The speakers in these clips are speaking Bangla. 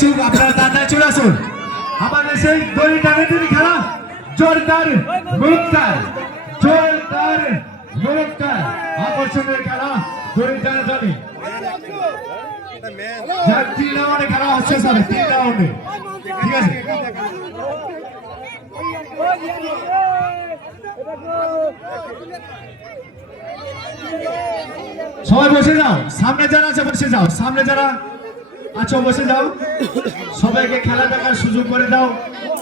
ইচ্ছুক আপনারা তাড়াতাড়ি চলে আসুন। আমাদের সেই দড়ি টানাটানি খেলা। জোরদার মুক্তার জোরদার মুক্তার। আকর্ষণের খেলা, দড়ি যার তিন তিন সবাই বসে যাও, সামনে যারা আছে বসে যাও, সামনে যারা আছো বসে যাও সবাইকে খেলা দেখার সুযোগ করে দাও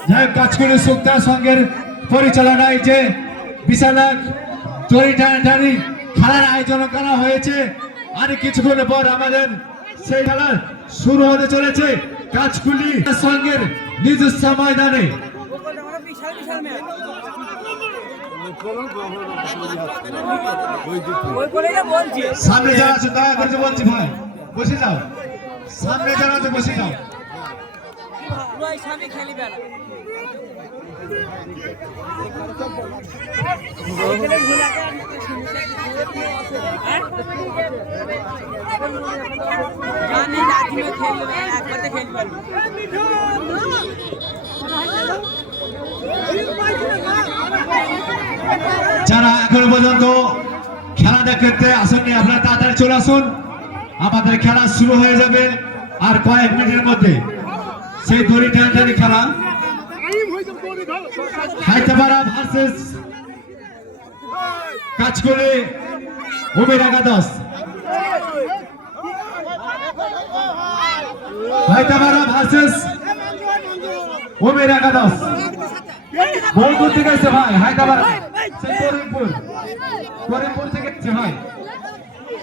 যাই কাজকরি সুক্তা সঙ্গের পরিচালনায় যে বিশাল এক দড়ি টানাটানি খেলার আয়োজন করা হয়েছে আর কিছুক্ষণ পর আমাদের সেই খেলা শুরু হতে চলেছে কাজকুলি সঙ্গের নিজস্ব ময়দানে সামনে যারা আছে দয়া করে বলছি ভাই বসে যাও সামনে আছে বসে যাও। যারা এখনও পর্যন্ত খেলা দেখতে আসেননি আপনারা তাড়াতাড়ি চলে আসুন। আমাদের খেলা শুরু হয়ে যাবে আর কয়েক মিনিটের মধ্যে সেই দড়ি টানাটানি খেলা। ভার্সেস কাজ করে উমের একাদশ। হায়দ্রাবাদ ভার্সেস থেকে ভাই করিমপুর। থেকে ভাই।